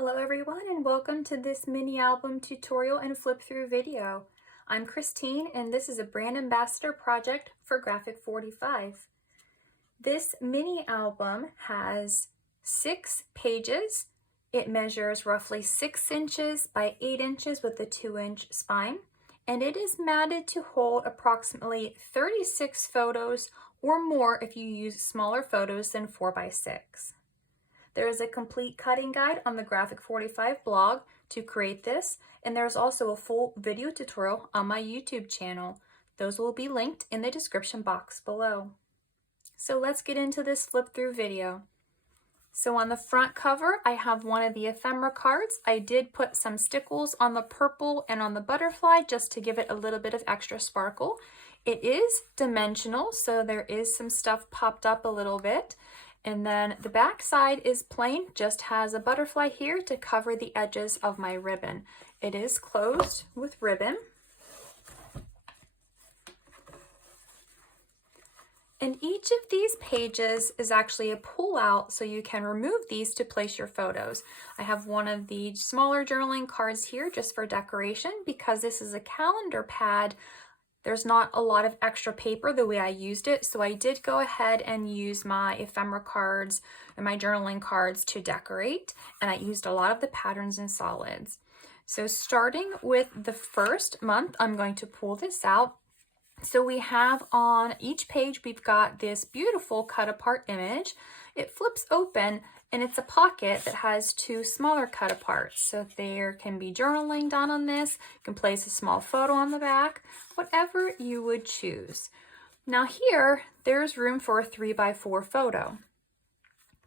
Hello everyone and welcome to this mini album tutorial and flip through video. I'm Christine and this is a brand ambassador project for Graphic 45. This mini album has 6 pages. It measures roughly 6 inches by 8 inches with a 2-inch spine, and it is matted to hold approximately 36 photos or more if you use smaller photos than 4x6. There is a complete cutting guide on the Graphic 45 blog to create this, and there's also a full video tutorial on my YouTube channel. Those will be linked in the description box below. So let's get into this flip through video. So on the front cover, I have one of the ephemera cards. I did put some stickles on the purple and on the butterfly just to give it a little bit of extra sparkle. It is dimensional, so there is some stuff popped up a little bit. And then the back side is plain, just has a butterfly here to cover the edges of my ribbon. It is closed with ribbon. And each of these pages is actually a pull-out, so you can remove these to place your photos. I have one of the smaller journaling cards here just for decoration. Because this is a calendar pad, there's not a lot of extra paper the way I used it, so I did go ahead and use my ephemera cards and my journaling cards to decorate, and I used a lot of the patterns and solids. So starting with the first month, I'm going to pull this out. So we have on each page, we've got this beautiful cut apart image. It flips open and it's a pocket that has 2 smaller cut aparts. So there can be journaling done on this. You can place a small photo on the back, whatever you would choose. Now here, there's room for a 3x4 photo.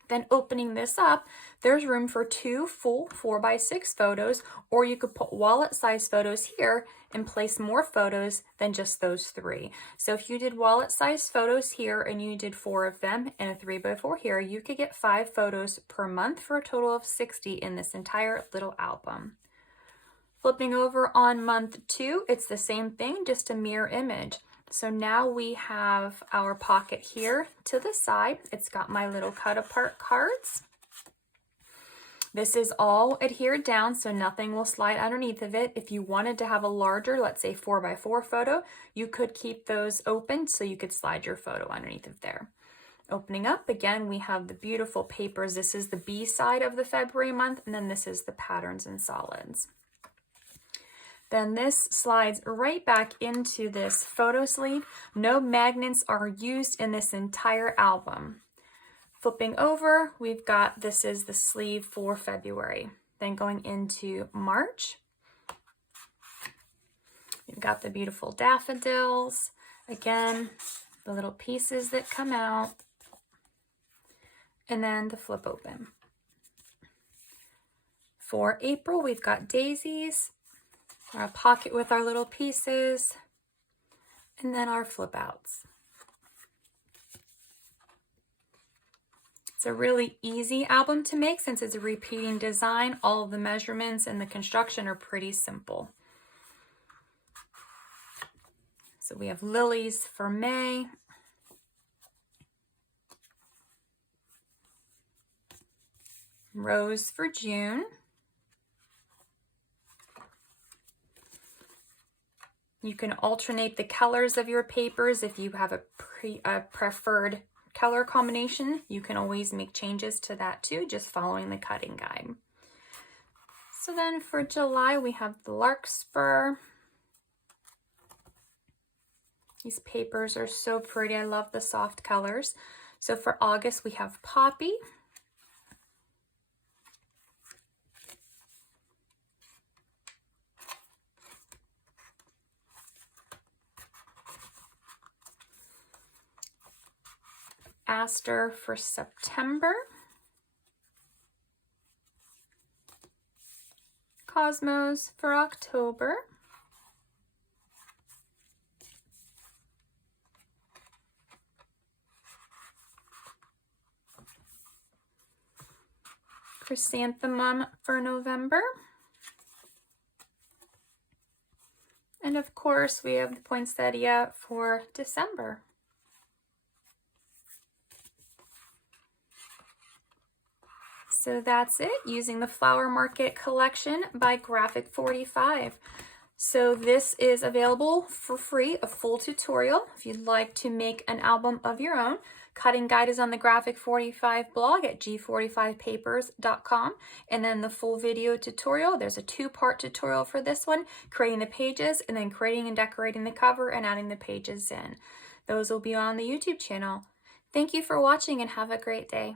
Then opening this up, there's room for 2 full 4x6 photos, or you could put wallet size photos here and place more photos than just those 3. So if you did wallet size photos here and you did 4 of them and a 3x4 here, you could get 5 photos per month for a total of 60 in this entire little album. Flipping over on month 2, it's the same thing, just a mirror image. So now we have our pocket here to the side. It's got my little cut apart cards. This is all adhered down, so nothing will slide underneath of it. If you wanted to have a larger, let's say 4x4 photo, you could keep those open so you could slide your photo underneath of there. Opening up, again, we have the beautiful papers. This is the B side of the February month, and then this is the patterns and solids. Then this slides right back into this photo sleeve. No magnets are used in this entire album. Flipping over, we've got, this is the sleeve for February. Then going into March, you've got the beautiful daffodils. Again, the little pieces that come out. And then the flip open. For April, we've got daisies. Our pocket with our little pieces, and then our flip outs. It's a really easy album to make since it's a repeating design. All of the measurements and the construction are pretty simple. So we have lilies for May. Rose for June. You can alternate the colors of your papers. If you have a preferred color combination, you can always make changes to that too, just following the cutting guide. So then for July, we have the larkspur. These papers are so pretty. I love the soft colors. So for August, we have poppy. Aster for September. Cosmos for October. Chrysanthemum for November. And of course, we have the poinsettia for December. So that's it, using the Flower Market collection by Graphic 45. So this is available for free, a full tutorial. If you'd like to make an album of your own, cutting guide is on the Graphic 45 blog at g45papers.com. And then the full video tutorial, there's a 2-part tutorial for this one, creating the pages and then creating and decorating the cover and adding the pages in. Those will be on the YouTube channel. Thank you for watching and have a great day.